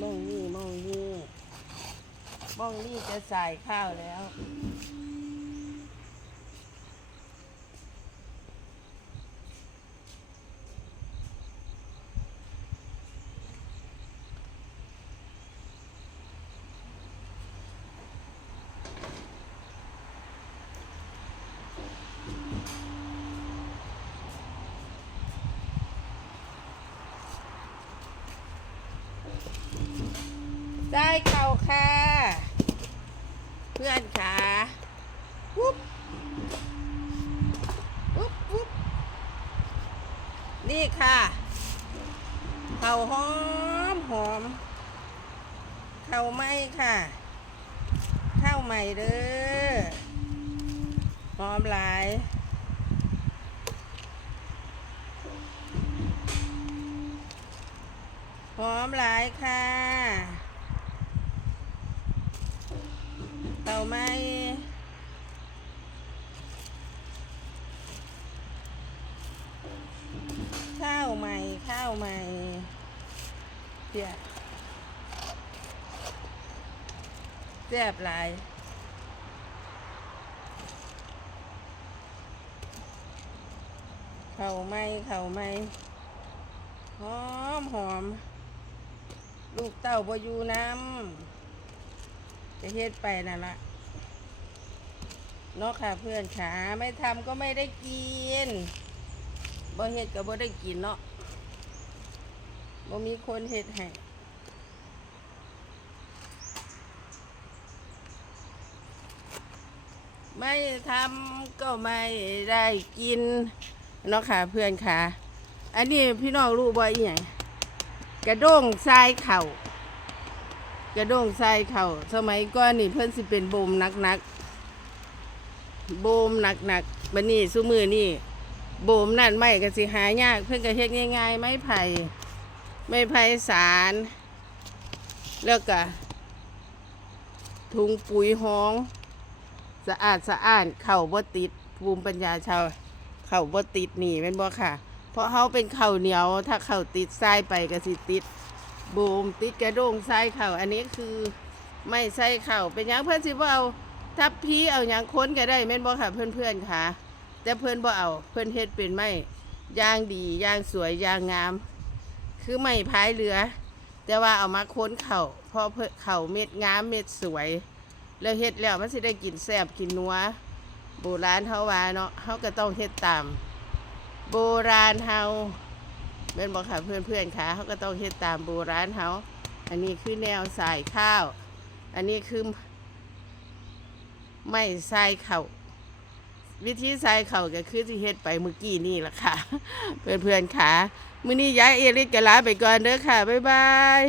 มองนี่มองนี่มองนี่จะใส่ข้าวแล้ว ได้เข่าค่ะ เพื่อนขาวุ๊บวุ๊บวุ๊บนี่ค่ะเข่าหอมหอมเข่าไหมค่ะข้าวใหม่เด้อหอมหลายหอมหลายค่ะเต่าไหมข้าวใหม่ ข้าวใหม่เสียบเสียบหลายเข่าไหมเข่าไหมหอมหอม ลูกเต้าบอยู่น้ำ จะเฮ็ดไปนั่นละเนาะค่ะเพื่อนขาไม่ทำก็ไม่ได้กินบ่เฮ็ดก็บ่ได้กินเนาะบ่มีคนเฮ็ดให้ไม่ทำก็ไม่ได้กินเนาะค่ะเพื่อนขาอันนี้พี่น้องรู้บ่อีหยังกระด้งทรายเข่า กระด้งทรายเข่าสมัยก่อนนี่เพิ่นสิเป็นโบมหนักๆโบมหนักๆบัดนี้ซุมือนี่โบมนั่นไม่ก็สิหายาก เพิ่นก็เฮ็ดง่ายๆไม้ไผ่ไม้ไผ่สาร แล้วก็ถุงปุ๋ยห้องสะอาดสะอาดเข่าบ่ติดภูมิปัญญาชาวเข่าบ่ติดหนีแม่นบ่ค่ะ เพราะเขาเป็นเข่าเหนียวถ้าเข่าติดทรายไปก็สิติด บูมติดกระดงทรายเข่าอันนี้คือไม่ใส่เข่าเป็นยังเพื่อนสิบ่เอาทับพีเอายังค้นก็ได้แม่นบ่ค่ะเพื่อนๆค่ะ แต่เพื่อนบ่เอาเพื่อนเฮ็ดเป็นไม้ย่างดีย่างสวยย่างงาม คือไม้พายเรือ แต่ว่าเอามาค้นเข่าเพราะเพื่อเข่าเม็ดงามเม็ดสวย แล้วเฮ็ดแล้วมันสิได้กินแซ่บกินนัวโบราณเฮาว่าเนาะเฮาก็ต้องเฮ็ดตามโบราณเฮา แม่นบอกค่ะเพื่อนๆค่ะเขาก็ต้องเฮ็ดตามโบราณเขาอันนี้คือแนวสายข้าว อันนี้คือไม่ใส่เข่าวิธีใส่เข่าก็คือที่เฮ็ดไปเมื่อกี้นี่แหละค่ะ เพื่อนๆค่ะมื้อนี้ย้ายเอริสกะลาไปก่อนเด้อค่ะ บ๊ายบาย